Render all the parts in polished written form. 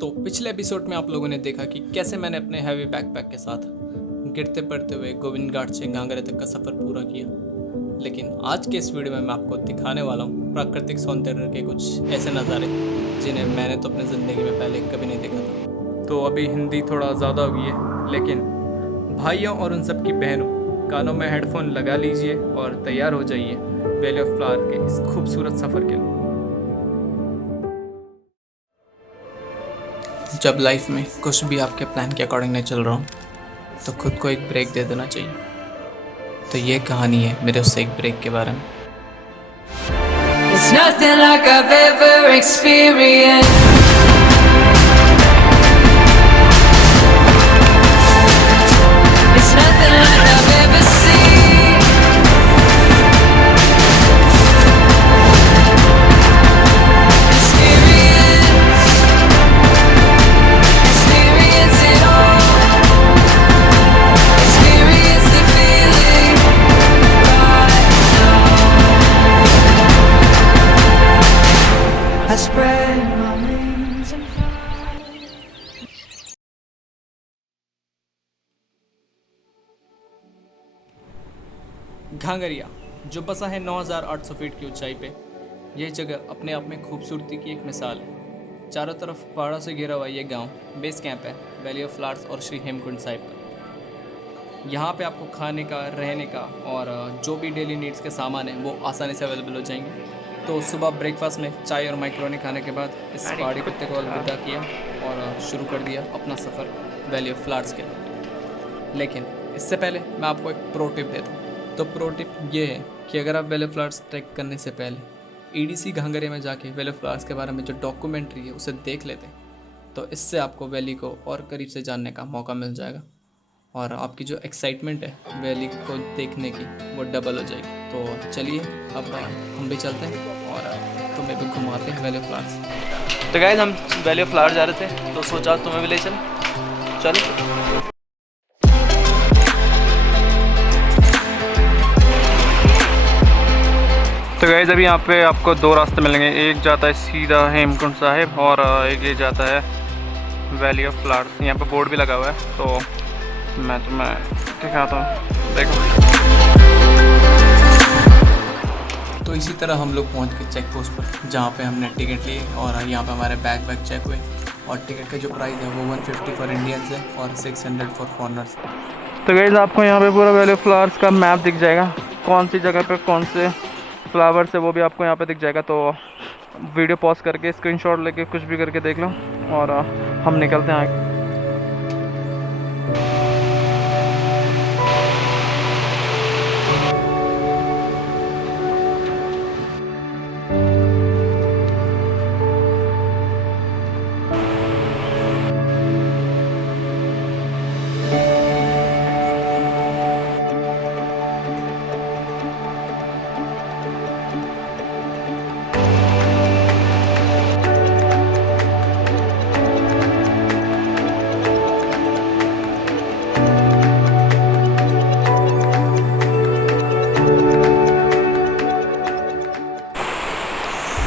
तो पिछले एपिसोड में आप लोगों ने देखा कि कैसे मैंने अपने हैवी बैकपैक के साथ गिरते पड़ते हुए गोविंद घाट से घांगरे तक का सफ़र पूरा किया। लेकिन आज के इस वीडियो में मैं आपको दिखाने वाला हूँ प्राकृतिक सौंदर्य के कुछ ऐसे नज़ारे जिन्हें मैंने तो अपनी ज़िंदगी में पहले कभी नहीं देखा था। तो अभी हिंदी थोड़ा ज़्यादा हुई है, लेकिन भाइयों और उन सब की बहनों कानों में हेडफोन लगा लीजिए और तैयार हो जाइए वैली ऑफ फ्लावर के इस खूबसूरत सफ़र के लिए। जब लाइफ में कुछ भी आपके प्लान के अकॉर्डिंग नहीं चल रहा हो तो खुद को एक ब्रेक दे देना चाहिए। तो ये कहानी है मेरे उस एक ब्रेक के बारे में। It's nothing like I've ever experienced. It's nothing like I've ever seen. Experience it all. Experience the feeling right now. I spread my wings and fly. Ghangaria जो बसा है 9800 फीट की ऊंचाई पे, यह जगह अपने आप में खूबसूरती की एक मिसाल है। चारों तरफ पहाड़ों से घिरा हुआ ये गांव बेस कैंप है वैली ऑफ फ्लावर्स और श्री हेमकुंड साहिब का। यहाँ पे आपको खाने का, रहने का और जो भी डेली नीड्स के सामान हैं वो आसानी से अवेलेबल हो जाएंगे। तो सुबह ब्रेकफास्ट में चाय और मैक्रोनी खाने के बाद इस पहाड़ी कुत्ते को अलविदा किया और शुरू कर दिया अपना सफ़र वैली ऑफ फ्लावर्स के लिए। लेकिन इससे पहले मैं आपको एक प्रो टिप देता हूँ। तो प्रो टिप ये है कि अगर आप वैली ऑफ फ्लावर्स ट्रैक करने से पहले EDC घांगरे में जाके वैली ऑफ फ्लावर्स के बारे में जो डॉक्यूमेंट्री है उसे देख लेते हैं तो इससे आपको वैली को और करीब से जानने का मौका मिल जाएगा और आपकी जो एक्साइटमेंट है वैली को देखने की वो डबल हो जाएगी। तो चलिए अब हम भी चलते हैं और तुम्हें भी घुमाते हैं वैली ऑफ फ्लावर्स। तो गाइस हम वैली ऑफ फ्लावर जा रहे थे तो सोचा तुम्हें भी ले चलो। तो गाइस अभी यहाँ पे आपको दो रास्ते मिलेंगे, एक जाता है सीधा हेमकुंड साहिब और एक ये जाता है वैली ऑफ फ्लावर्स। यहाँ पे बोर्ड भी लगा हुआ है तो मैं तुम्हें दिखाता हूँ, देखो। तो इसी तरह हम लोग पहुँच गए चेक पोस्ट पर जहाँ पे हमने टिकट लिए और यहाँ पे हमारे बैग चेक हुए और टिकट का जो प्राइस है वो 150 फॉर इंडियंस है और 600 फॉर फॉरनर्स। तो गाइस आपको यहाँ पे पूरा वैली ऑफ फ्लावर्स का मैप दिख जाएगा, कौन सी जगह पे कौन से फ्लावर्स है वो भी आपको यहाँ पे दिख जाएगा। तो वीडियो पॉज करके स्क्रीनशॉट लेके कुछ भी करके देख लो और हम निकलते हैं आगे।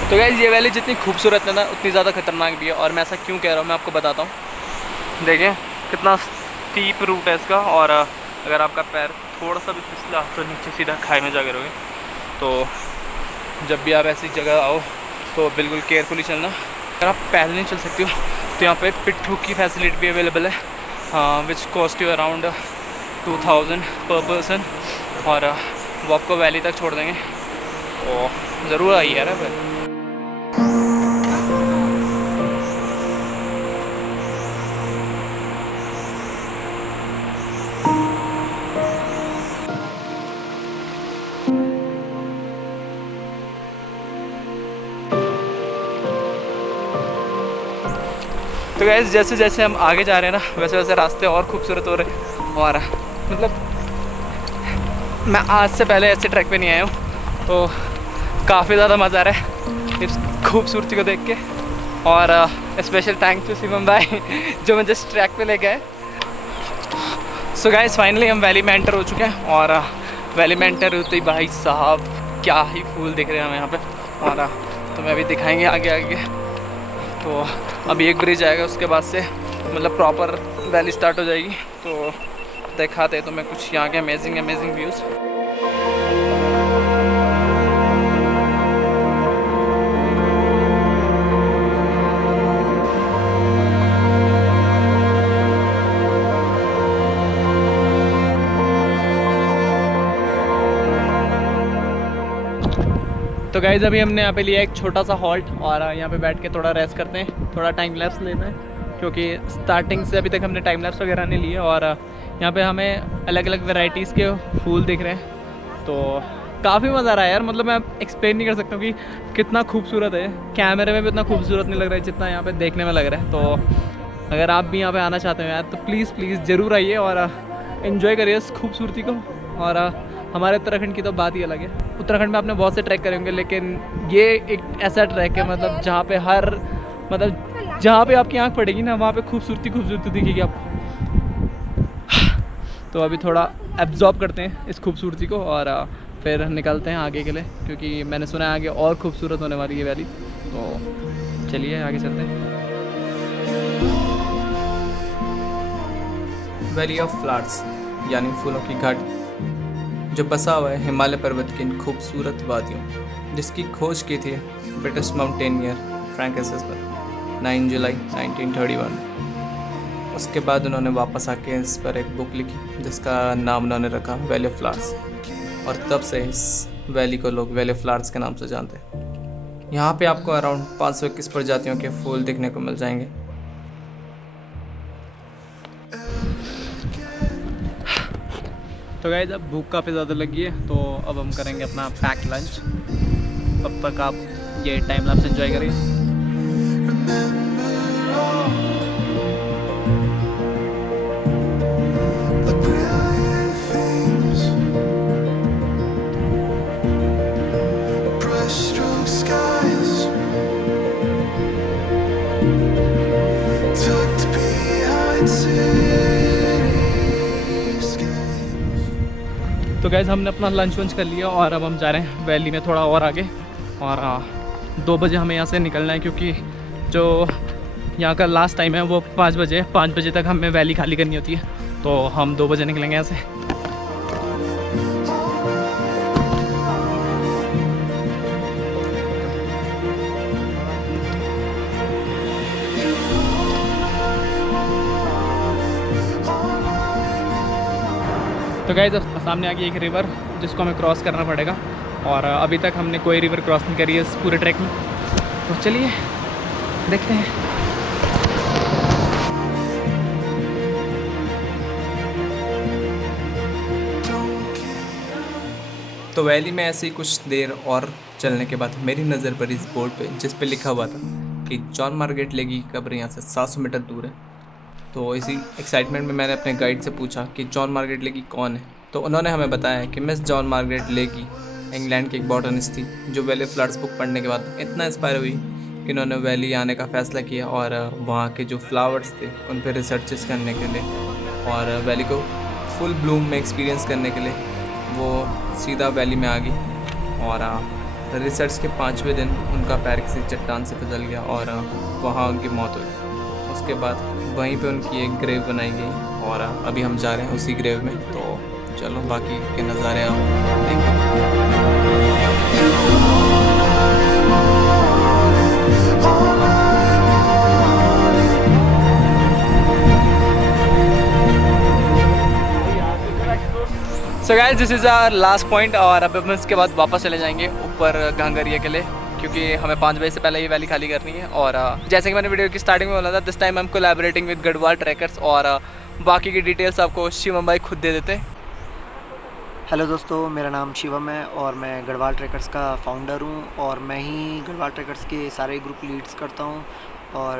तो गाइस ये वैली जितनी खूबसूरत है ना उतनी ज़्यादा खतरनाक भी है और मैं ऐसा क्यों कह रहा हूँ मैं आपको बताता हूँ। देखिए कितना स्टीप रूट है इसका और अगर आपका पैर थोड़ा सा भी फिसला तो नीचे सीधा खाई में जा गिरोगे। तो जब भी आप ऐसी जगह आओ तो बिल्कुल केयरफुली चलना। अगर आप पैदल नहीं चल सकते हो तो यहाँ पे पिट्ठू की फैसिलिटी भी अवेलेबल है विच कॉस्ट यू अराउंड 2000 पर पर्सन और वो आपको वैली तक छोड़ देंगे। तो ज़रूर आइए यार फिर। तो गाइस जैसे जैसे हम आगे जा रहे हैं ना वैसे वैसे रास्ते और खूबसूरत हो रहे हैं और मतलब मैं आज से पहले ऐसे ट्रैक पे नहीं आया हूँ तो काफ़ी ज़्यादा मज़ा आ रहा है इस खूबसूरती को देख के। और स्पेशल थैंक टू शिवम भाई जो मुझे इस ट्रैक पे लेके आए। सो गाइस फाइनली हम वैली में एंटर हो चुके हैं और वैली में एंटर होते ही भाई साहब क्या ही फूल दिख रहे हैं हमें यहाँ पे और तुम्हें अभी दिखाएंगे आगे आगे। तो अभी एक ब्रिज आएगा, उसके बाद से मतलब प्रॉपर वैली स्टार्ट हो जाएगी। तो दिखाते हैं तुम्हें कुछ यहाँ के अमेजिंग व्यूज़। तो गाइज़ अभी हमने यहाँ पे लिया एक छोटा सा हॉल्ट और यहाँ पे बैठ के थोड़ा रेस्ट करते हैं, थोड़ा टाइम लैप्स लेना है, क्योंकि स्टार्टिंग से अभी तक हमने टाइम लैप्स वगैरह नहीं लिए। और यहाँ पे हमें अलग अलग वैरायटीज़ के फूल दिख रहे हैं, तो काफ़ी मज़ा आ रहा है यार। मतलब मैं एक्सप्लेन नहीं कर सकता हूँ कि कितना खूबसूरत है। कैमरे में भी उतना खूबसूरत नहीं लग रहा है जितना यहाँ पे देखने में लग रहा है। तो अगर आप भी यहाँ पे आना चाहते हो यार तो प्लीज़ ज़रूर आइए और इन्जॉय करिए इस खूबसूरती को। और हमारे उत्तराखंड की तो बात ही अलग है। उत्तराखंड में आपने बहुत से ट्रैक करे होंगे, लेकिन ये एक ऐसा ट्रैक है मतलब जहाँ पे आपकी आँख पड़ेगी ना, वहाँ पे खूबसूरती दिखेगी आपको। तो अभी थोड़ा एब्जॉर्ब करते हैं इस खूबसूरती को और फिर निकलते हैं आगे के लिए, क्योंकि मैंने सुना है आगे और खूबसूरत होने वाली है वैली। तो चलिए आगे चलते हैं। वैली ऑफ फ्लावर्स यानी फूलों की घाटी, जो बसा हुआ है हिमालय पर्वत की इन खूबसूरत वादियों, जिसकी खोज की थी ब्रिटिश माउंटेनियर फ्रैंक एसेसबर्ग 9 जुलाई 1931। उसके बाद उन्होंने वापस आके इस पर एक बुक लिखी जिसका नाम उन्होंने रखा वैली ऑफ फ्लावर्स, और तब से इस वैली को लोग वैली ऑफ फ्लावर्स के नाम से जानते हैं। यहाँ पे आपको अराउंड 521 प्रजातियों के फूल दिखने को मिल जाएंगे। तो गाइस अब भूख काफ़ी ज़्यादा लगी है, तो अब हम करेंगे अपना पैक लंच। तब तक आप ये टाइम लैप्स एंजॉय करिए। तो गाइस हमने अपना लंच वंच कर लिया और अब हम जा रहे हैं वैली में थोड़ा और आगे। और 2 बजे हमें यहाँ से निकलना है, क्योंकि जो यहाँ का लास्ट टाइम है वो 5 बजे। 5 बजे तक हमें वैली खाली करनी होती है, तो हम 2 बजे निकलेंगे यहाँ से। तो गाइस सामने आ गई एक रिवर जिसको हमें क्रॉस करना पड़ेगा, और अभी तक हमने कोई रिवर क्रॉस नहीं करी है इस पूरे ट्रैक में। तो चलिए देखते हैं। तो वैली में ऐसे ही कुछ देर और चलने के बाद मेरी नज़र पड़ी इस बोर्ड पे, जिस पे लिखा हुआ था कि जॉन मार्गरेट ले की कब्र यहाँ से 700 मीटर दूर है। तो इसी एक्साइटमेंट में मैंने अपने गाइड से पूछा कि जॉन मार्गरेट लेकी कौन है। तो उन्होंने हमें बताया कि मिस जॉन मार्गरेट लेकी इंग्लैंड की एक बॉटनिस्ट थी, जो वैली फ्लावर्स बुक पढ़ने के बाद इतना इंस्पायर हुई कि उन्होंने वैली आने का फ़ैसला किया और वहाँ के जो फ्लावर्स थे उन पर रिसर्चेस करने के लिए और वैली को फुल ब्लूम में एक्सपीरियंस करने के लिए वो सीधा वैली में आ गई। और रिसर्च के 5वें दिन उनका पैर किसी चट्टान से फिसल गया और वहाँ उनकी मौत हुई। उसके बाद वहीं पे उनकी एक ग्रेव बनाई गई और अभी हम जा रहे हैं उसी ग्रेव में। तो चलो बाकी के नज़ारे आप देखें। So guys this is our last point, और अब हम इसके बाद वापस चले जाएंगे ऊपर घांगरिया के लिए, क्योंकि हमें 5 बजे से पहले ये वैली खाली करनी है। और जैसे कि मैंने वीडियो की स्टार्टिंग में बोला था, this time I am collaborating with Garhwal trekkers, और बाकी की डिटेल्स आपको शिवम भाई खुद दे देते हैं। हेलो दोस्तों, मेरा नाम शिवम है और मैं गढ़वाल ट्रैकर्स का फाउंडर हूँ, और मैं ही गढ़वाल ट्रैकर्स के सारे ग्रुप लीड्स करता हूँ। और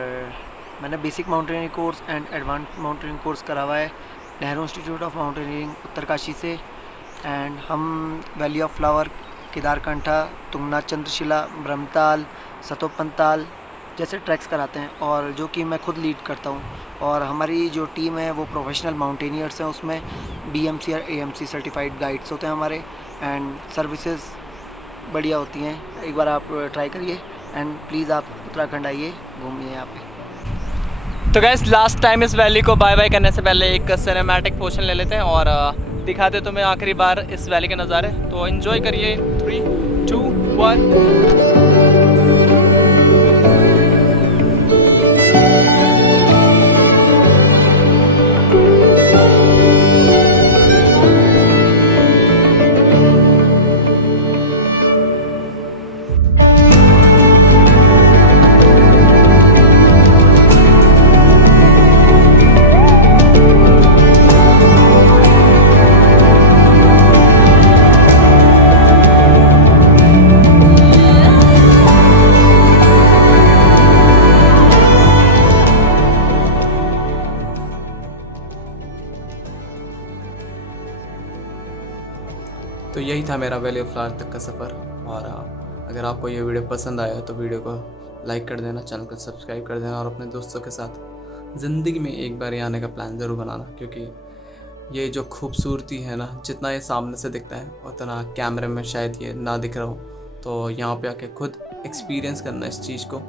मैंने basic mountaineering course and advance mountaineering course करा हुआ है Nehru institute of mountaineering Uttarkashi से। एंड हम valley of flower, Kedarkantha, Tungnath Chandrashila, Brahmatal, Satopanthtal जैसे ट्रैक्स कराते हैं, और जो कि मैं खुद लीड करता हूँ। और हमारी जो टीम है वो प्रोफेशनल माउंटेनियर्स हैं, उसमें BMC और AMC सर्टिफाइड गाइड्स होते हैं हमारे, एंड सर्विसेज बढ़िया होती हैं। एक बार आप ट्राई करिए एंड प्लीज़ आप उत्तराखंड आइए, घूमिए यहाँ पे। तो गैस लास्ट टाइम इस वैली को बाय बाय करने से पहले एक सिनेमैटिक पोर्शन ले लेते हैं और दिखाते तुम्हें आखिरी बार इस वैली के नज़ारे। तो एंजॉय करिए। 3, 2, 1। तो यही था मेरा वैली ऑफ फ्लावर तक का सफ़र। और अगर आपको ये वीडियो पसंद आया तो वीडियो को लाइक कर देना, चैनल को सब्सक्राइब कर देना और अपने दोस्तों के साथ ज़िंदगी में एक बार आने का प्लान ज़रूर बनाना, क्योंकि ये जो खूबसूरती है ना, जितना ये सामने से दिखता है उतना कैमरे में शायद ये ना दिख रहा हो। तो यहाँ पे आके खुद एक्सपीरियंस करना इस चीज़ को।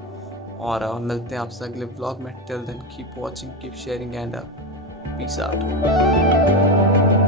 और मिलते हैं आपसे अगले व्लॉग में। Till then keep watching, keep sharing and peace out.